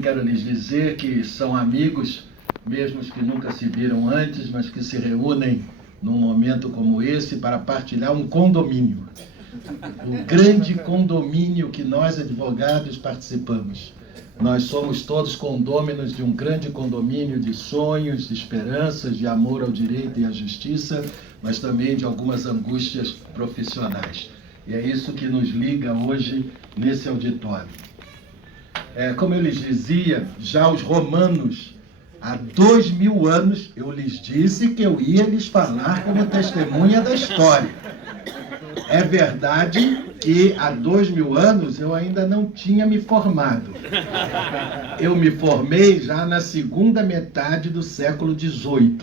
também quero lhes dizer que são amigos, mesmo os que nunca se viram antes, mas que se reúnem num momento como esse para partilhar um condomínio. O grande condomínio que nós, advogados, participamos. Nós somos todos condôminos de um grande condomínio de sonhos, de esperanças, de amor ao direito e à justiça, mas também de algumas angústias profissionais. E é isso que nos liga hoje nesse auditório. Como eu lhes dizia, já os romanos, há 2000 anos, eu lhes disse que eu ia lhes falar como testemunha da história. É verdade que há 2000 anos eu ainda não tinha me formado. Eu me formei já na segunda metade do século XVIII.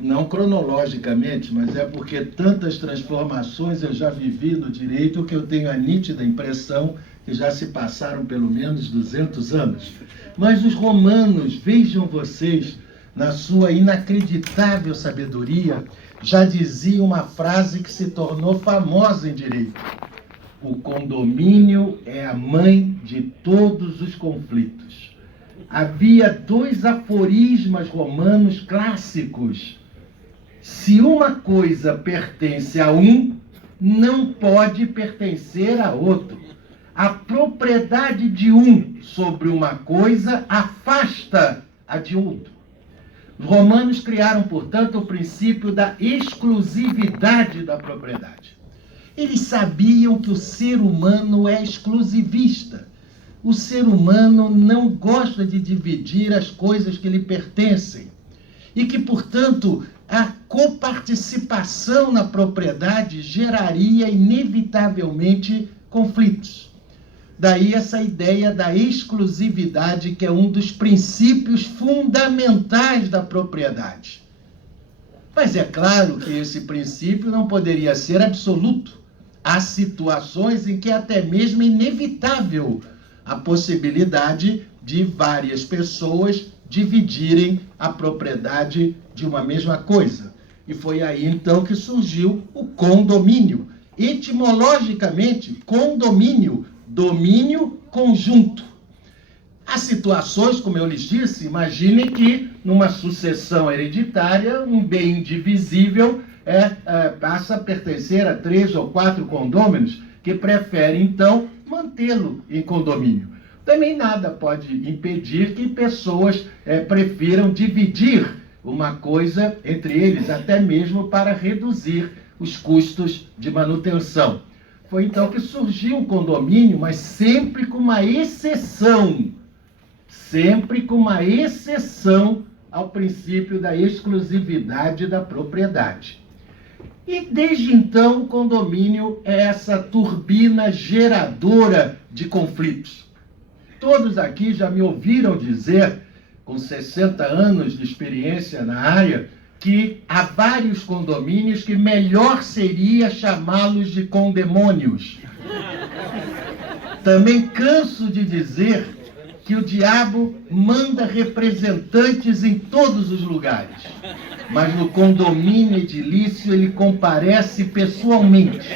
Não cronologicamente, mas é porque tantas transformações eu já vivi no direito que eu tenho a nítida impressão que já se passaram pelo menos 200 anos. Mas os romanos, vejam vocês, na sua inacreditável sabedoria, já dizia uma frase que se tornou famosa em direito: o condomínio é a mãe de todos os conflitos. Havia 2 aforismas romanos clássicos: se uma coisa pertence a um, não pode pertencer a outro. A propriedade de um sobre uma coisa afasta a de outro. Os romanos criaram, portanto, o princípio da exclusividade da propriedade. Eles sabiam que o ser humano é exclusivista. O ser humano não gosta de dividir as coisas que lhe pertencem. E que, portanto, a coparticipação na propriedade geraria inevitavelmente conflitos. Daí essa ideia da exclusividade, que é um dos princípios fundamentais da propriedade. Mas é claro que esse princípio não poderia ser absoluto. Há situações em que é até mesmo inevitável a possibilidade de várias pessoas dividirem a propriedade de uma mesma coisa. E foi aí então que surgiu o condomínio. Etimologicamente, condomínio, domínio conjunto. Há situações, como eu lhes disse, imaginem que numa sucessão hereditária, um bem indivisível passa a pertencer a 3 ou 4 condôminos que preferem, então, mantê-lo em condomínio. Também nada pode impedir que pessoas prefiram dividir uma coisa entre eles, até mesmo para reduzir os custos de manutenção. Foi então que surgiu o condomínio, mas sempre com uma exceção. Sempre com uma exceção ao princípio da exclusividade da propriedade. E desde então o condomínio é essa turbina geradora de conflitos. Todos aqui já me ouviram dizer, com 60 anos de experiência na área, que há vários condomínios que melhor seria chamá-los de condemônios. Também canso de dizer que o diabo manda representantes em todos os lugares, mas no condomínio edilício ele comparece pessoalmente.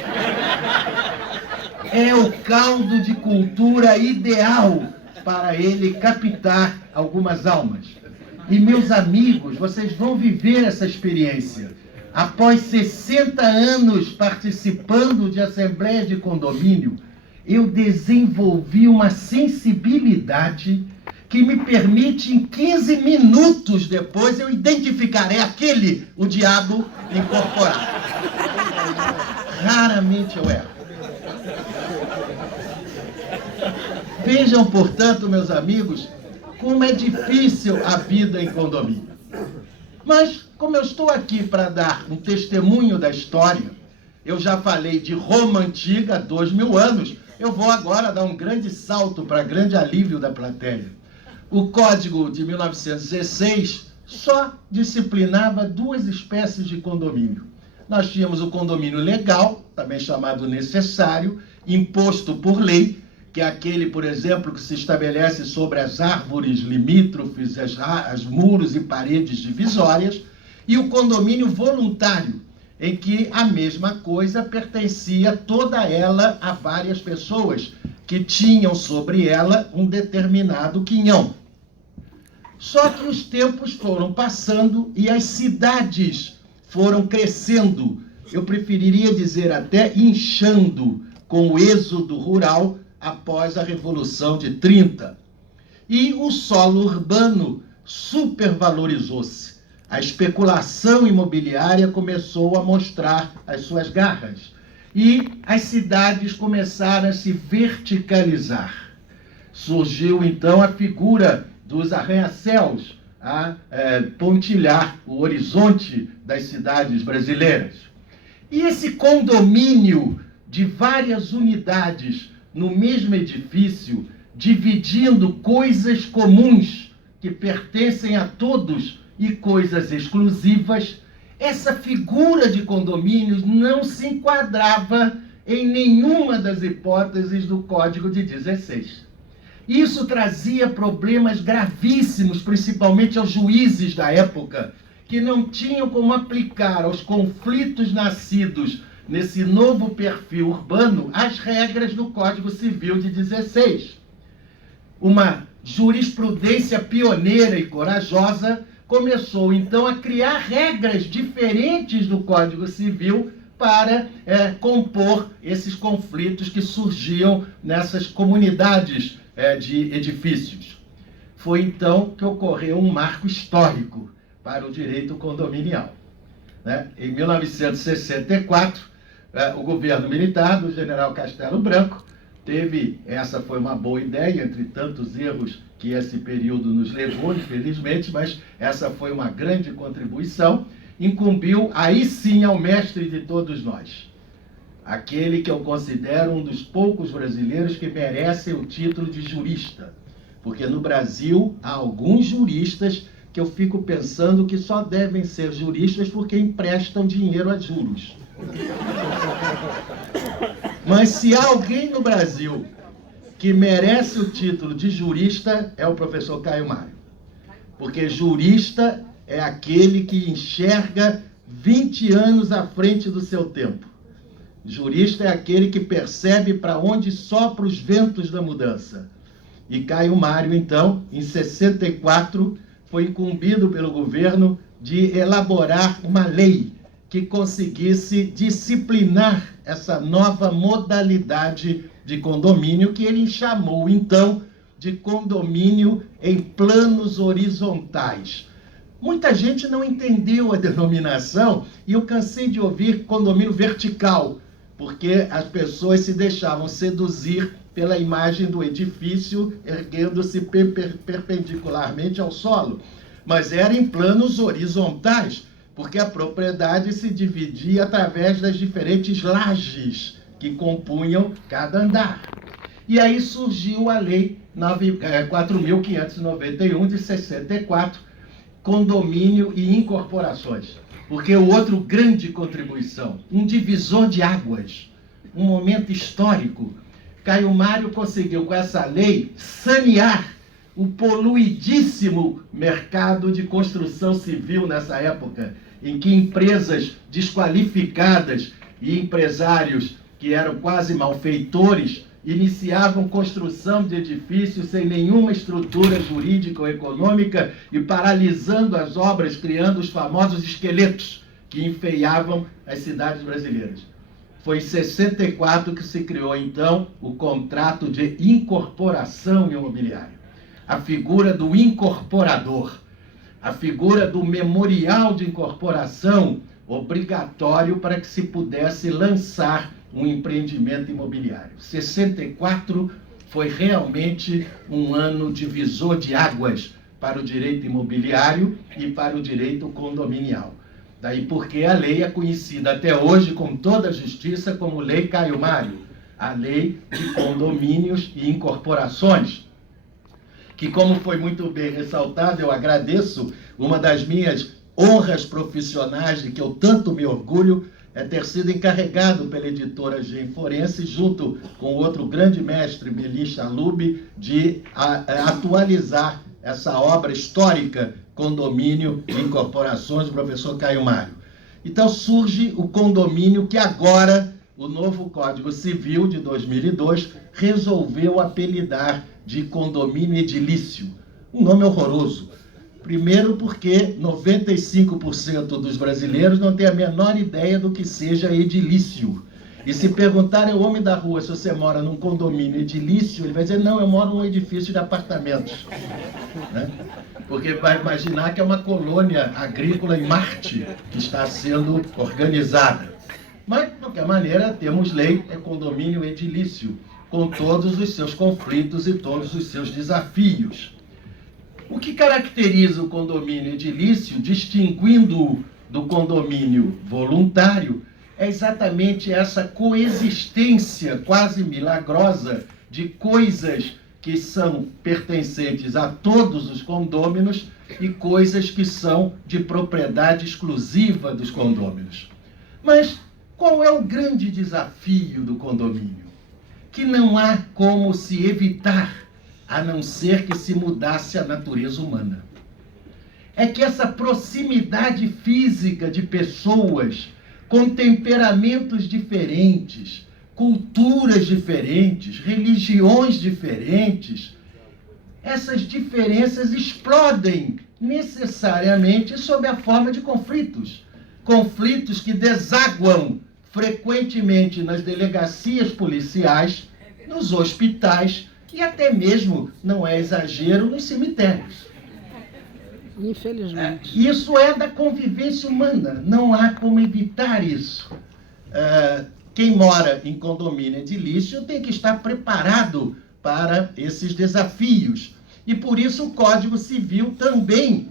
É o caldo de cultura ideal para ele captar algumas almas. E, meus amigos, vocês vão viver essa experiência. Após 60 anos participando de assembleia de condomínio, eu desenvolvi uma sensibilidade que me permite, em 15 minutos depois, eu identificar, é aquele, o diabo incorporado. Raramente eu erro. Vejam, portanto, meus amigos, como é difícil a vida em condomínio. Mas, como eu estou aqui para dar um testemunho da história, eu já falei de Roma Antiga há 2000 anos, eu vou agora dar um grande salto para grande alívio da plateia. O Código de 1916 só disciplinava 2 espécies de condomínio. Nós tínhamos o condomínio legal, também chamado necessário, imposto por lei, que é aquele, por exemplo, que se estabelece sobre as árvores limítrofes, as muros e paredes divisórias, e o condomínio voluntário, em que a mesma coisa pertencia toda ela a várias pessoas, que tinham sobre ela um determinado quinhão. Só que os tempos foram passando e as cidades foram crescendo, eu preferiria dizer até inchando, com o êxodo rural após a Revolução de 30. E o solo urbano supervalorizou-se. A especulação imobiliária começou a mostrar as suas garras. E as cidades começaram a se verticalizar. Surgiu, então, a figura dos arranha-céus a pontilhar o horizonte das cidades brasileiras. E esse condomínio de várias unidades no mesmo edifício, dividindo coisas comuns que pertencem a todos e coisas exclusivas, essa figura de condomínios não se enquadrava em nenhuma das hipóteses do Código de 16. Isso trazia problemas gravíssimos, principalmente aos juízes da época, que não tinham como aplicar aos conflitos nascidos nesse novo perfil urbano as regras do Código Civil de 16. Uma jurisprudência pioneira e corajosa começou, então, a criar regras diferentes do Código Civil para compor esses conflitos que surgiam nessas comunidades de edifícios. Foi, então, que ocorreu um marco histórico para o direito condominial. Em 1964, o governo militar do general Castelo Branco essa foi uma boa ideia, entre tantos erros que esse período nos levou, infelizmente, mas essa foi uma grande contribuição, incumbiu aí sim ao mestre de todos nós, aquele que eu considero um dos poucos brasileiros que merecem o título de jurista, porque no Brasil há alguns juristas que eu fico pensando que só devem ser juristas porque emprestam dinheiro a juros. Mas se há alguém no Brasil que merece o título de jurista, é o professor Caio Mário. Porque jurista é aquele que enxerga 20 anos à frente do seu tempo. Jurista é aquele que percebe para onde sopram os ventos da mudança. E Caio Mário, então, em 64, foi incumbido pelo governo de elaborar uma lei que conseguisse disciplinar essa nova modalidade de condomínio, que ele chamou, então, de condomínio em planos horizontais. Muita gente não entendeu a denominação e eu cansei de ouvir condomínio vertical, porque as pessoas se deixavam seduzir pela imagem do edifício erguendo-se perpendicularmente ao solo. Mas era em planos horizontais, porque a propriedade se dividia através das diferentes lajes que compunham cada andar. E aí surgiu a Lei 4.591 de 64, condomínio e incorporações. Porque o outro grande contribuição, um divisor de águas, um momento histórico, Caio Mário conseguiu com essa lei sanear o poluidíssimo mercado de construção civil nessa época, em que empresas desqualificadas e empresários que eram quase malfeitores iniciavam construção de edifícios sem nenhuma estrutura jurídica ou econômica e paralisando as obras, criando os famosos esqueletos que enfeiavam as cidades brasileiras. Foi em 64 que se criou, então, o contrato de incorporação imobiliária. A figura do incorporador, a figura do memorial de incorporação obrigatório para que se pudesse lançar um empreendimento imobiliário. 64 foi realmente um ano divisor de águas para o direito imobiliário e para o direito condominial. Daí porque a lei é conhecida até hoje com toda a justiça como Lei Caio Mário, a Lei de Condomínios e Incorporações, que, como foi muito bem ressaltado, eu agradeço, uma das minhas honras profissionais de que eu tanto me orgulho é ter sido encarregado pela editora Gen Forense, junto com outro grande mestre, Melim Chalub, de atualizar essa obra histórica, Condomínio e Incorporações, do professor Caio Mário. Então surge o condomínio que agora o novo Código Civil de 2002 resolveu apelidar de condomínio edilício. Um nome horroroso. Primeiro porque 95% dos brasileiros não têm a menor ideia do que seja edilício. E se perguntarem ao homem da rua se você mora num condomínio edilício, ele vai dizer, não, eu moro num edifício de apartamentos. Né? Porque vai imaginar que é uma colônia agrícola em Marte que está sendo organizada. Mas, de qualquer maneira, temos lei, é condomínio edilício, com todos os seus conflitos e todos os seus desafios. O que caracteriza o condomínio edilício, distinguindo-o do condomínio voluntário, é exatamente essa coexistência quase milagrosa de coisas que são pertencentes a todos os condôminos e coisas que são de propriedade exclusiva dos condôminos. Mas qual é o grande desafio do condomínio? Que não há como se evitar, a não ser que se mudasse a natureza humana. É que essa proximidade física de pessoas com temperamentos diferentes, culturas diferentes, religiões diferentes, essas diferenças explodem necessariamente sob a forma de conflitos. Conflitos que desaguam frequentemente nas delegacias policiais, nos hospitais e até mesmo, não é exagero, nos cemitérios. Infelizmente. Isso é da convivência humana, não há como evitar isso. Quem mora em condomínio edilício tem que estar preparado para esses desafios. E por isso o Código Civil também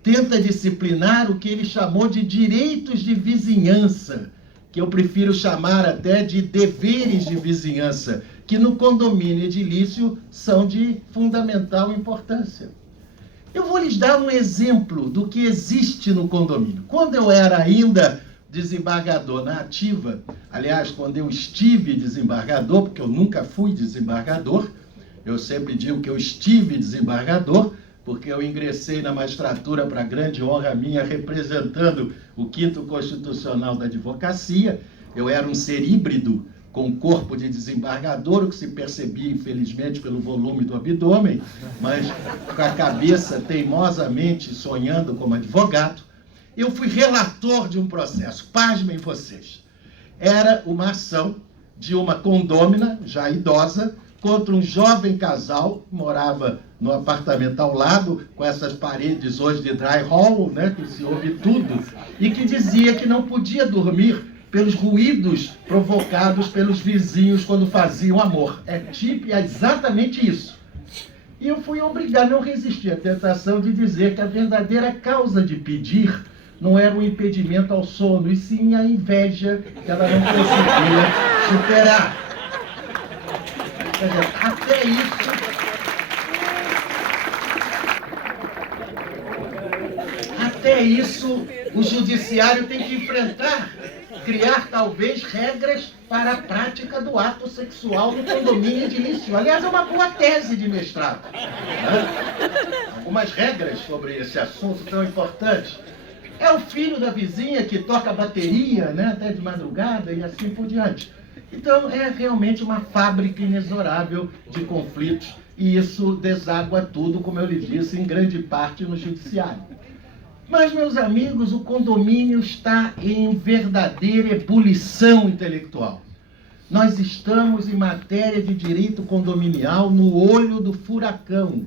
tenta disciplinar o que ele chamou de direitos de vizinhança, que eu prefiro chamar até de deveres de vizinhança, que no condomínio edilício são de fundamental importância. Eu vou lhes dar um exemplo do que existe no condomínio. Quando eu era ainda desembargador na ativa, aliás, quando eu estive desembargador, porque eu nunca fui desembargador, eu sempre digo que eu estive desembargador, porque eu ingressei na magistratura para grande honra minha, representando o 5º Constitucional da Advocacia. Eu era um ser híbrido, com corpo de desembargador, o que se percebia, infelizmente, pelo volume do abdômen, mas com a cabeça teimosamente sonhando como advogado. Eu fui relator de um processo, pasmem vocês. Era uma ação de uma condômina, já idosa, contra um jovem casal, que morava no apartamento ao lado, com essas paredes hoje de drywall, né, que se ouve tudo, e que dizia que não podia dormir pelos ruídos provocados pelos vizinhos quando faziam amor. É exatamente isso. E eu fui obrigado, não resistir à tentação de dizer que a verdadeira causa de pedir não era o impedimento ao sono, e sim a inveja que ela não conseguia superar. Quer dizer, até isso o judiciário tem que enfrentar, criar talvez regras para a prática do ato sexual no condomínio edilício. Aliás, é uma boa tese de mestrado. Né? Algumas regras sobre esse assunto tão importante. É o filho da vizinha que toca bateria, né, até de madrugada e assim por diante. Então, é realmente uma fábrica inexorável de conflitos e isso deságua tudo, como eu lhe disse, em grande parte no judiciário. Mas, meus amigos, o condomínio está em verdadeira ebulição intelectual. Nós estamos, em matéria de direito condominial, no olho do furacão,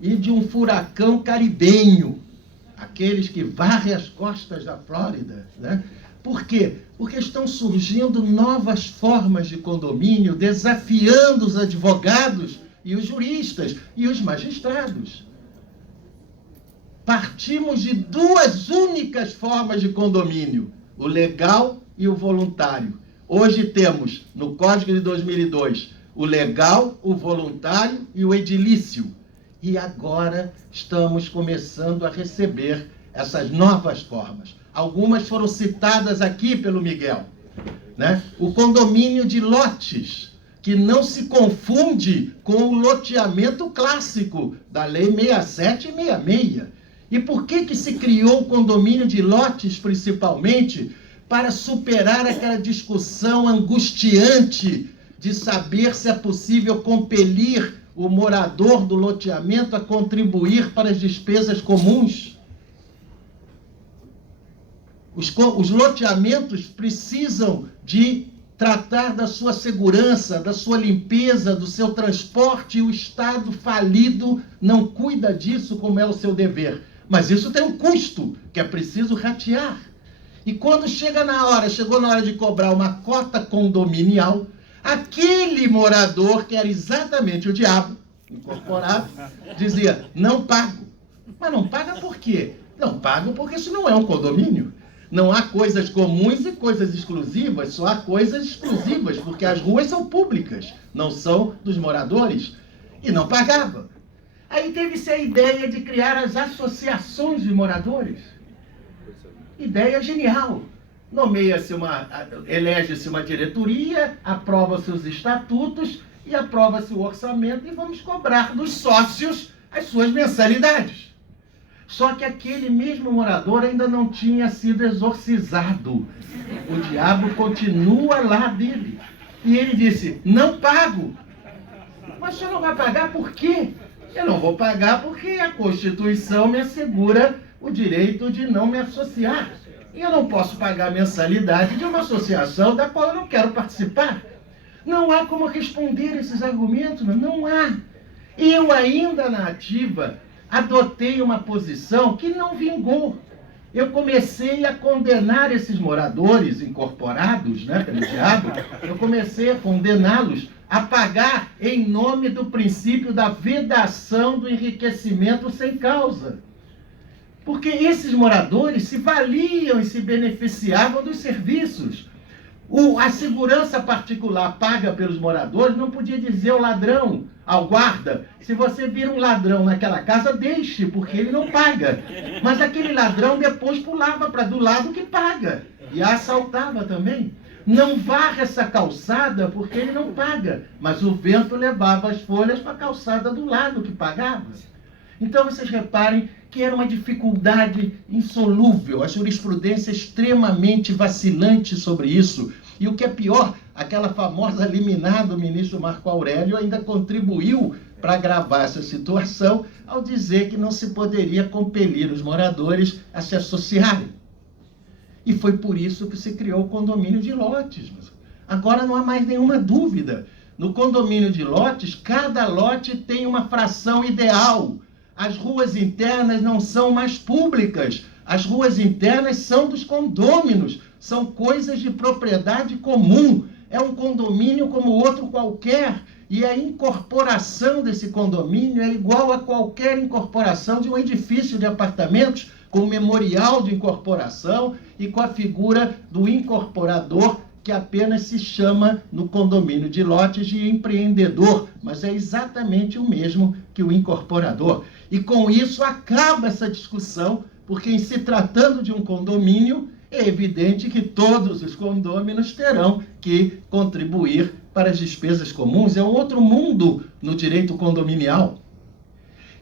e de um furacão caribenho, aqueles que varrem as costas da Flórida, né? Por quê? Porque estão surgindo novas formas de condomínio, desafiando os advogados e os juristas e os magistrados. Partimos de duas únicas formas de condomínio, o legal e o voluntário. Hoje temos, no Código de 2002, o legal, o voluntário e o edilício. E agora estamos começando a receber essas novas formas. Algumas foram citadas aqui pelo Miguel, né? O condomínio de lotes, que não se confunde com o loteamento clássico da Lei 67 e 66. E por que se criou o condomínio de lotes, principalmente? para superar aquela discussão angustiante de saber se é possível compelir o morador do loteamento a contribuir para as despesas comuns. Os loteamentos precisam de tratar da sua segurança, da sua limpeza, do seu transporte, e o Estado falido não cuida disso como é o seu dever. Mas isso tem um custo que é preciso ratear. E quando chegou na hora de cobrar uma cota condominial, aquele morador, que era exatamente o diabo incorporado, dizia, não pago. Mas não paga por quê? Não pago porque isso não é um condomínio. Não há coisas comuns e coisas exclusivas, só há coisas exclusivas, porque as ruas são públicas, não são dos moradores. E não pagava. Aí teve-se a ideia de criar as associações de moradores. Ideia genial. Elege-se uma diretoria, aprova-se os estatutos e aprova-se o orçamento e vamos cobrar dos sócios as suas mensalidades. Só que aquele mesmo morador ainda não tinha sido exorcizado. O diabo continua lá dele. E ele disse, não pago. Mas o senhor não vai pagar por quê? Eu não vou pagar porque a Constituição me assegura o direito de não me associar. E eu não posso pagar a mensalidade de uma associação da qual eu não quero participar. Não há como responder esses argumentos, não há. E eu ainda na ativa adotei uma posição que não vingou. Eu comecei a condenar esses moradores incorporados, pelo diabo, eu comecei a condená-los a pagar em nome do princípio da vedação do enriquecimento sem causa. Porque esses moradores se valiam e se beneficiavam dos serviços. A segurança particular paga pelos moradores não podia dizer ao ladrão, ao guarda, se você vir um ladrão naquela casa, deixe, porque ele não paga. Mas aquele ladrão depois pulava para do lado que paga e a assaltava também. Não varra essa calçada porque ele não paga, mas o vento levava as folhas para a calçada do lado que pagava. Então vocês reparem que era uma dificuldade insolúvel, a jurisprudência extremamente vacilante sobre isso. E o que é pior, aquela famosa liminar do ministro Marco Aurélio ainda contribuiu para agravar essa situação ao dizer que não se poderia compelir os moradores a se associarem. E foi por isso que se criou o condomínio de lotes. Agora não há mais nenhuma dúvida. No condomínio de lotes, cada lote tem uma fração ideal. As ruas internas não são mais públicas. As ruas internas são dos condôminos. São coisas de propriedade comum. É um condomínio como outro qualquer. E a incorporação desse condomínio é igual a qualquer incorporação de um edifício de apartamentos, com memorial de incorporação e com a figura do incorporador, que apenas se chama no condomínio de lotes de empreendedor, mas é exatamente o mesmo que o incorporador. E com isso acaba essa discussão, porque em se tratando de um condomínio, é evidente que todos os condôminos terão que contribuir para as despesas comuns. É um outro mundo no direito condominial.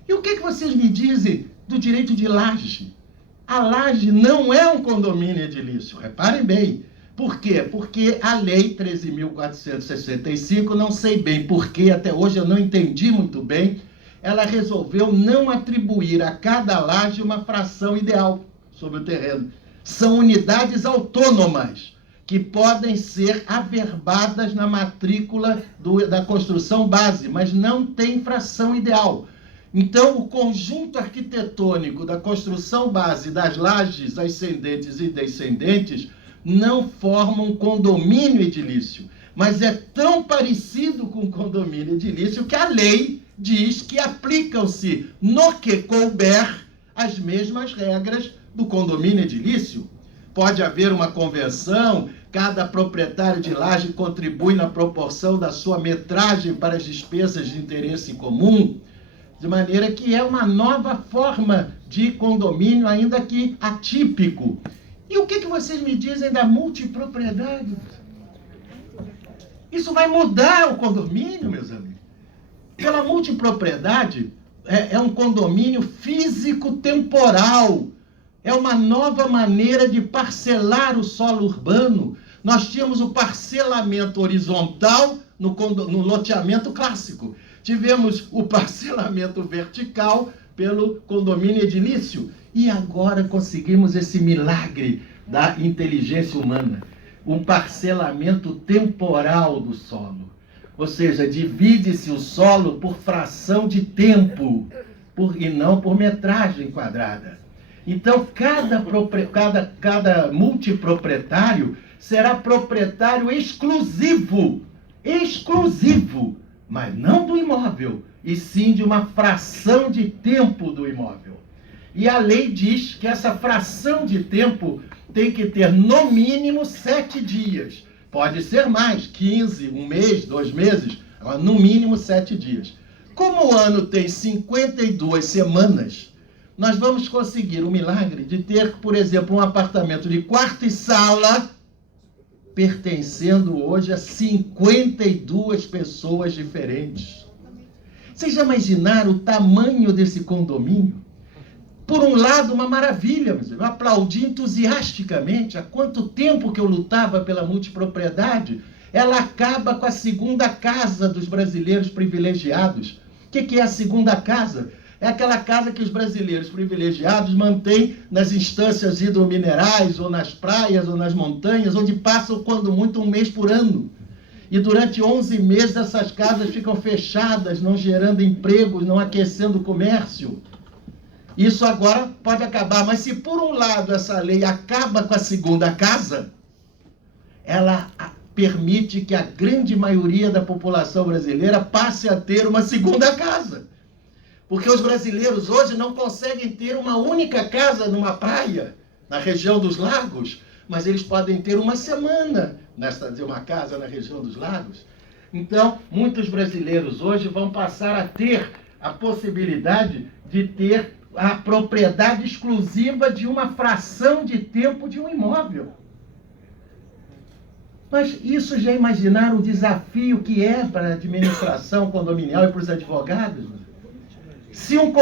E o que vocês me dizem do direito de laje? A laje não é um condomínio edilício, reparem bem. Por quê? Porque a lei 13.465, não sei bem porquê, até hoje eu não entendi muito bem, ela resolveu não atribuir a cada laje uma fração ideal sobre o terreno. São unidades autônomas que podem ser averbadas na matrícula da construção base, mas não tem fração ideal. Então, o conjunto arquitetônico da construção base das lajes ascendentes e descendentes não forma um condomínio edilício, mas é tão parecido com o condomínio edilício que a lei diz que aplicam-se no que couber as mesmas regras do condomínio edilício. Pode haver uma convenção, cada proprietário de laje contribui na proporção da sua metragem para as despesas de interesse comum, de maneira que é uma nova forma de condomínio, ainda que atípico. E o que vocês me dizem da multipropriedade? Isso vai mudar o condomínio, meus amigos. Pela multipropriedade, é um condomínio físico-temporal. É uma nova maneira de parcelar o solo urbano. Nós tínhamos o parcelamento horizontal no loteamento clássico. Tivemos o parcelamento vertical pelo condomínio edilício. E agora conseguimos esse milagre da inteligência humana. Um parcelamento temporal do solo. Ou seja, divide-se o solo por fração de tempo e não por metragem quadrada. Então, cada multiproprietário será proprietário exclusivo, mas não do imóvel, e sim de uma fração de tempo do imóvel. E a lei diz que essa fração de tempo tem que ter no mínimo 7 dias. Pode ser mais, 15, um mês, 2 meses, no mínimo 7 dias. Como o ano tem 52 semanas, nós vamos conseguir o milagre de ter, por exemplo, um apartamento de quarto e sala pertencendo hoje a 52 pessoas diferentes. Vocês já imaginaram o tamanho desse condomínio? Por um lado, uma maravilha, eu aplaudi entusiasticamente. Há quanto tempo que eu lutava pela multipropriedade? Ela acaba com a segunda casa dos brasileiros privilegiados. O que é a segunda casa? É aquela casa que os brasileiros privilegiados mantêm nas instâncias hidrominerais, ou nas praias, ou nas montanhas, onde passam, quando muito, 1 mês por ano. E durante 11 meses essas casas ficam fechadas, não gerando empregos, não aquecendo o comércio. Isso agora pode acabar, mas se por um lado essa lei acaba com a segunda casa, ela permite que a grande maioria da população brasileira passe a ter uma segunda casa. Porque os brasileiros hoje não conseguem ter uma única casa numa praia, na região dos lagos, mas eles podem ter uma semana de uma casa na região dos lagos. Então, muitos brasileiros hoje vão passar a ter a possibilidade de ter a propriedade exclusiva de uma fração de tempo de um imóvel. Mas isso já imaginaram o desafio que é para a administração condominial e para os advogados? Se um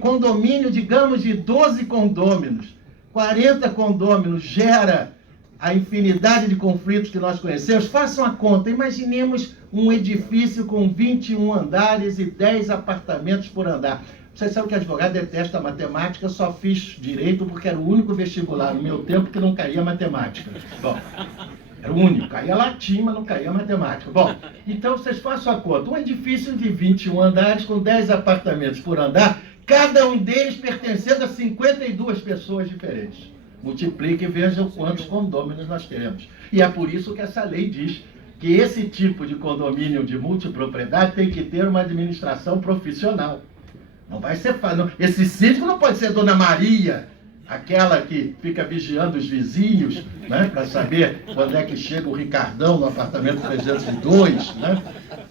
condomínio, digamos, de 12 condôminos, 40 condôminos, gera a infinidade de conflitos que nós conhecemos, façam a conta. Imaginemos um edifício com 21 andares e 10 apartamentos por andar. Vocês sabem que advogado detesta matemática, eu só fiz direito porque era o único vestibular no meu tempo que não caía matemática. Bom, era o único, caía latim, mas não caía matemática. Bom, então vocês façam a conta. Um edifício de 21 andares com 10 apartamentos por andar, cada um deles pertencendo a 52 pessoas diferentes. Multiplique e vejam quantos condôminos nós temos. E é por isso que essa lei diz que esse tipo de condomínio de multipropriedade tem que ter uma administração profissional. Não vai ser fácil. Esse síndico não pode ser Dona Maria, aquela que fica vigiando os vizinhos, né, para saber quando é que chega o Ricardão no apartamento 302. Né?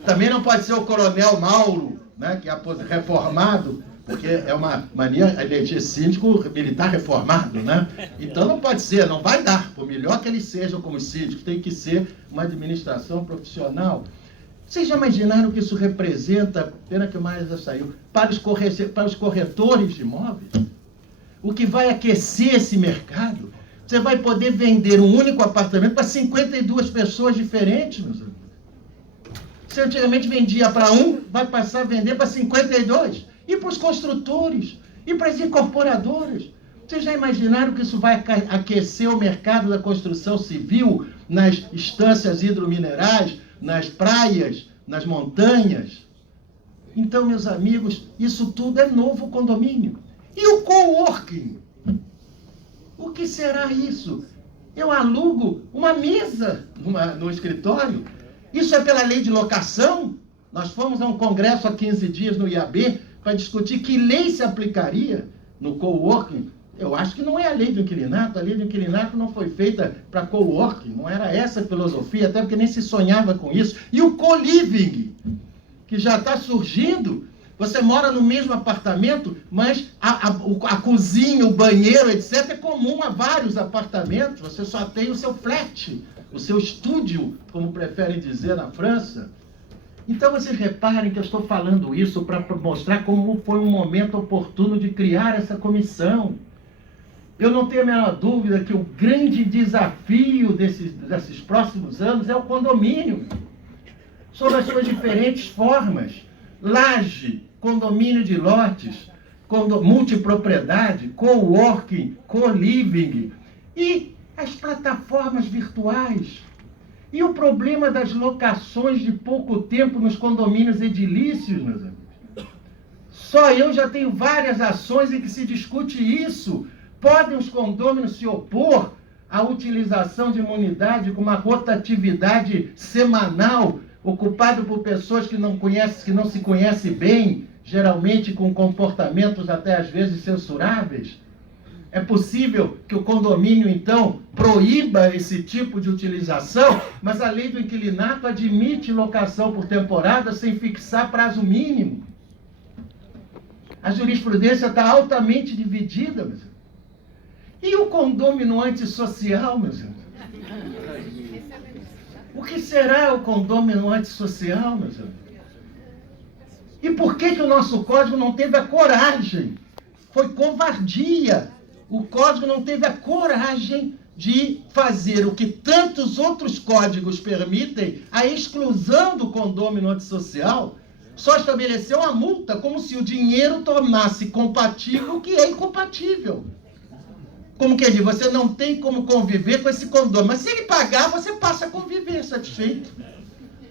Também não pode ser o Coronel Mauro, né, que é reformado, porque é uma mania eleger síndico militar reformado. Né? Então não pode ser, não vai dar. Por melhor que eles sejam como síndicos, tem que ser uma administração profissional. Vocês já imaginaram o que isso representa, pena que o Mário já saiu, para os corretores de imóveis? O que vai aquecer esse mercado? Você vai poder vender um único apartamento para 52 pessoas diferentes, meus amigos. Você antigamente vendia para um, vai passar a vender para 52. E para os construtores, e para as incorporadoras. Vocês já imaginaram que isso vai aquecer o mercado da construção civil nas instâncias hidrominerais, nas praias, nas montanhas? Então, meus amigos, isso tudo é novo condomínio. E o coworking? O que será isso? Eu alugo uma mesa no escritório? Isso é pela lei de locação? Nós fomos a um congresso há 15 dias no IAB para discutir que lei se aplicaria no coworking. Eu acho que não é a lei do inquilinato. A lei do inquilinato não foi feita para coworking. Não era essa a filosofia, até porque nem se sonhava com isso. E o co-living, que já está surgindo. Você mora no mesmo apartamento, mas a cozinha, o banheiro, etc., é comum a vários apartamentos. Você só tem o seu flat, o seu estúdio, como preferem dizer na França. Então, vocês reparem que eu estou falando isso para mostrar como foi um momento oportuno de criar essa comissão. Eu não tenho a menor dúvida que o grande desafio desses próximos anos é o condomínio, sob as suas diferentes formas. Laje, condomínio de lotes, multipropriedade, coworking, co-living e as plataformas virtuais. E o problema das locações de pouco tempo nos condomínios edilícios, meus amigos. Só eu já tenho várias ações em que se discute isso. Podem os condôminos se opor à utilização de uma unidade com uma rotatividade semanal, ocupado por pessoas que não se conhecem bem, geralmente com comportamentos até às vezes censuráveis? É possível que o condomínio, então, proíba esse tipo de utilização, mas a lei do inquilinato admite locação por temporada sem fixar prazo mínimo. A jurisprudência está altamente dividida, meus amigos. E o condômino antissocial, meus amigos? O que será o condômino antissocial, meus amigos? E por que o nosso código não teve a coragem? Foi covardia. O código não teve a coragem de fazer o que tantos outros códigos permitem, a exclusão do condômino antissocial. Só estabeleceu uma multa, como se o dinheiro tornasse compatível o que é incompatível. Como que ele diz, você não tem como conviver com esse condômino, mas se ele pagar, você passa a conviver satisfeito.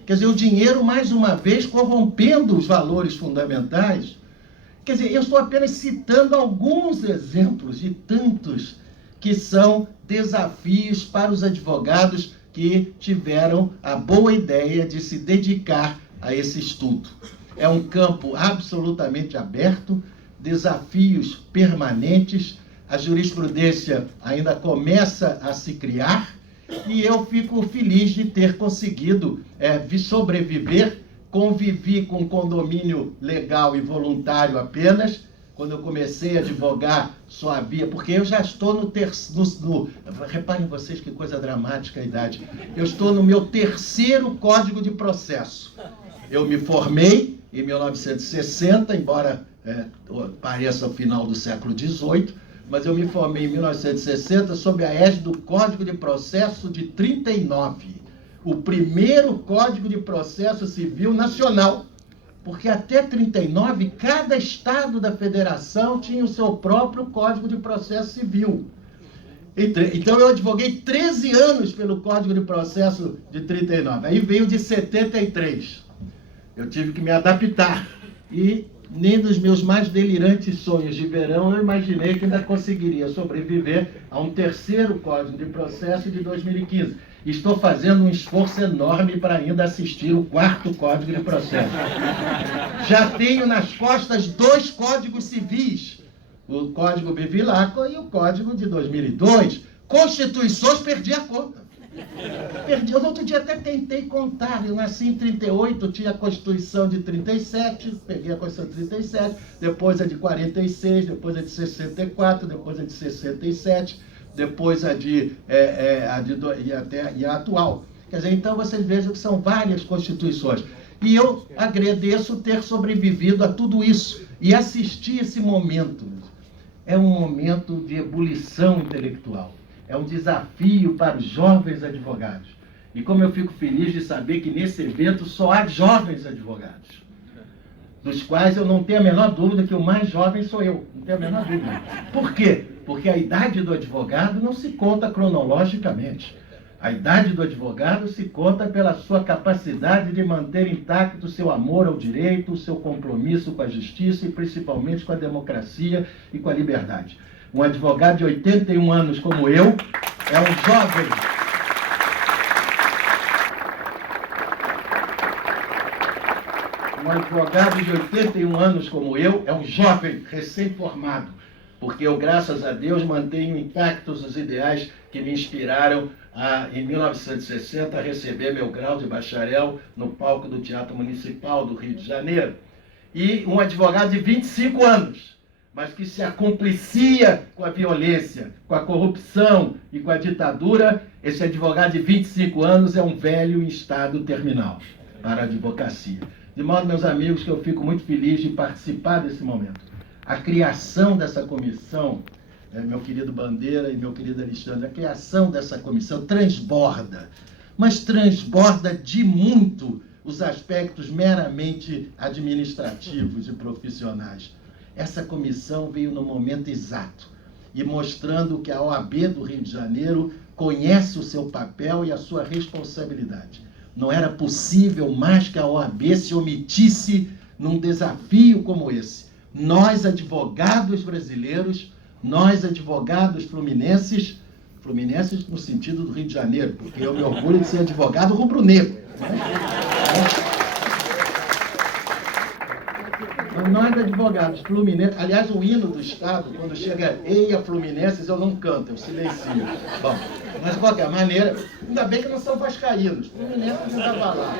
Quer dizer, o dinheiro, mais uma vez, corrompendo os valores fundamentais. Quer dizer, eu estou apenas citando alguns exemplos de tantos que são desafios para os advogados que tiveram a boa ideia de se dedicar a esse estudo. É um campo absolutamente aberto, desafios permanentes, a jurisprudência ainda começa a se criar e eu fico feliz de ter conseguido sobreviver. Convivi com condomínio legal e voluntário apenas. Quando eu comecei a advogar, só havia... Porque eu já estou no terceiro... Reparem vocês que coisa dramática a idade. Eu estou no meu terceiro Código de Processo. Eu me formei em 1960, embora pareça o final do século XVIII, mas eu me formei em 1960 sob a égide do Código de Processo de 39. O primeiro Código de Processo Civil nacional, porque até 39, cada estado da federação tinha o seu próprio Código de Processo Civil. Então eu advoguei 13 anos pelo Código de Processo de 39, aí veio de 73. Eu tive que me adaptar e nem dos meus mais delirantes sonhos de verão eu imaginei que ainda conseguiria sobreviver a um terceiro Código de Processo de 2015. Estou fazendo um esforço enorme para ainda assistir o quarto Código de Processo. Já tenho nas costas 2 códigos civis, o Código Bevilacqua e o Código de 2002. Constituições, perdi a conta. Eu no outro dia até tentei contar, eu nasci em 38, tinha a Constituição de 37, peguei a Constituição de 37, depois a de 46, depois a de 64, depois a de 67, depois a atual. Quer dizer, então vocês vejam que são várias constituições. E eu agradeço ter sobrevivido a tudo isso e assistir esse momento. É um momento de ebulição intelectual. É um desafio para os jovens advogados. E como eu fico feliz de saber que nesse evento só há jovens advogados, dos quais eu não tenho a menor dúvida que o mais jovem sou eu. Não tenho a menor dúvida. Por quê? Porque a idade do advogado não se conta cronologicamente. A idade do advogado se conta pela sua capacidade de manter intacto o seu amor ao direito, o seu compromisso com a justiça e principalmente com a democracia e com a liberdade. Um advogado de 81 anos como eu é um jovem. Um advogado de 81 anos como eu é um jovem recém-formado, porque eu, graças a Deus, mantenho intactos os ideais que me inspiraram em 1960 a receber meu grau de bacharel no palco do Teatro Municipal do Rio de Janeiro. E um advogado de 25 anos, mas que se acomplicia com a violência, com a corrupção e com a ditadura. Esse advogado de 25 anos é um velho em estado terminal para a advocacia. De modo, meus amigos, que eu fico muito feliz de participar desse momento. A criação dessa comissão meu querido Bandeira e meu querido Alexandre, a criação dessa comissão transborda, mas transborda de muito os aspectos meramente administrativos e profissionais. Essa comissão veio no momento exato e mostrando que a OAB do Rio de Janeiro conhece o seu papel e a sua responsabilidade. Não era possível mais que a OAB se omitisse num desafio como esse. Nós, advogados brasileiros, nós, advogados fluminenses no sentido do Rio de Janeiro, porque eu me orgulho de ser advogado rubro-negro. Mas nós, advogados fluminenses, aliás, o hino do Estado, quando chega Eia Fluminenses, eu não canto, eu silencio. Bom, mas de qualquer maneira, ainda bem que não são vascaínos, Fluminenses não estava lá.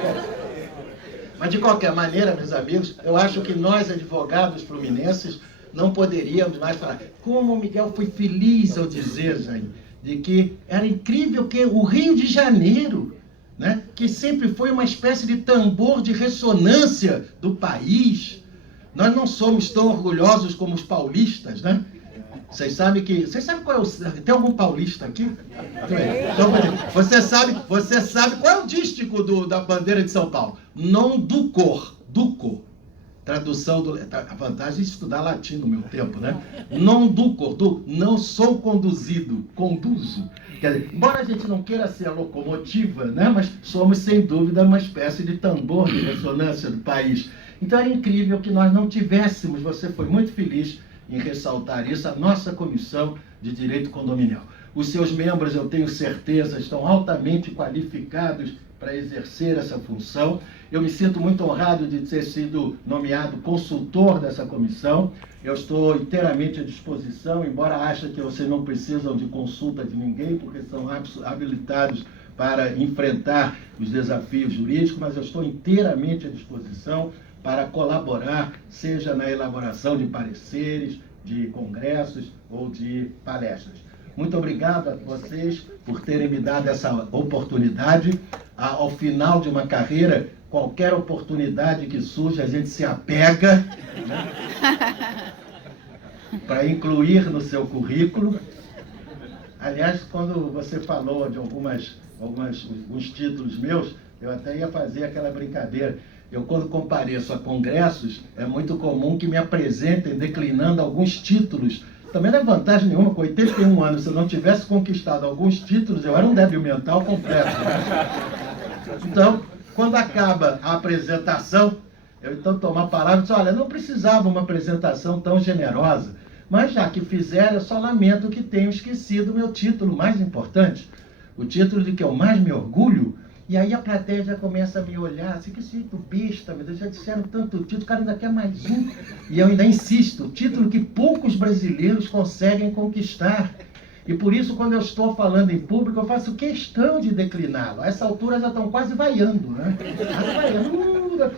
Mas de qualquer maneira, meus amigos, eu acho que nós, advogados fluminenses, não poderíamos mais falar. Como o Miguel foi feliz ao dizer, Jair, de que era incrível que o Rio de Janeiro, né, que sempre foi uma espécie de tambor de ressonância do país, nós não somos tão orgulhosos como os paulistas, né? Vocês sabem qual é o... Tem algum paulista aqui? Então, você sabe qual é o dístico da bandeira de São Paulo? Non ducor, ducor. Tradução a vantagem de estudar latim no meu tempo, né? Non ducor, não sou conduzido, conduzo. Quer dizer, embora a gente não queira ser a locomotiva, né? Mas somos, sem dúvida, uma espécie de tambor de ressonância do país. Então era incrível que nós não tivéssemos, você foi muito feliz em ressaltar isso, a nossa Comissão de Direito Condominial. Os seus membros, eu tenho certeza, estão altamente qualificados para exercer essa função. Eu me sinto muito honrado de ter sido nomeado consultor dessa comissão. Eu estou inteiramente à disposição, embora ache que vocês não precisam de consulta de ninguém, porque são habilitados para enfrentar os desafios jurídicos, mas eu estou inteiramente à disposição para colaborar, seja na elaboração de pareceres, de congressos ou de palestras. Muito obrigado a vocês por terem me dado essa oportunidade. Ao final de uma carreira, qualquer oportunidade que surge, a gente se apega, né, para incluir no seu currículo. Aliás, quando você falou de alguns títulos meus, eu até ia fazer aquela brincadeira. Eu, quando compareço a congressos, é muito comum que me apresentem declinando alguns títulos. Também não é vantagem nenhuma, com 81 anos, se eu não tivesse conquistado alguns títulos, eu era um débil mental completo. Então, quando acaba a apresentação, eu então tomo a palavra e disse, olha, não precisava uma apresentação tão generosa, mas já que fizeram, eu só lamento que tenham esquecido o meu título mais importante, o título de que eu mais me orgulho. E aí a plateia já começa a me olhar, assim, que jeito besta, meu Deus, já disseram tanto título, o cara ainda quer mais um. E eu ainda insisto, título que poucos brasileiros conseguem conquistar. E por isso, quando eu estou falando em público, eu faço questão de decliná-lo. A essa altura já estão quase vaiando, né? Quase vaiando.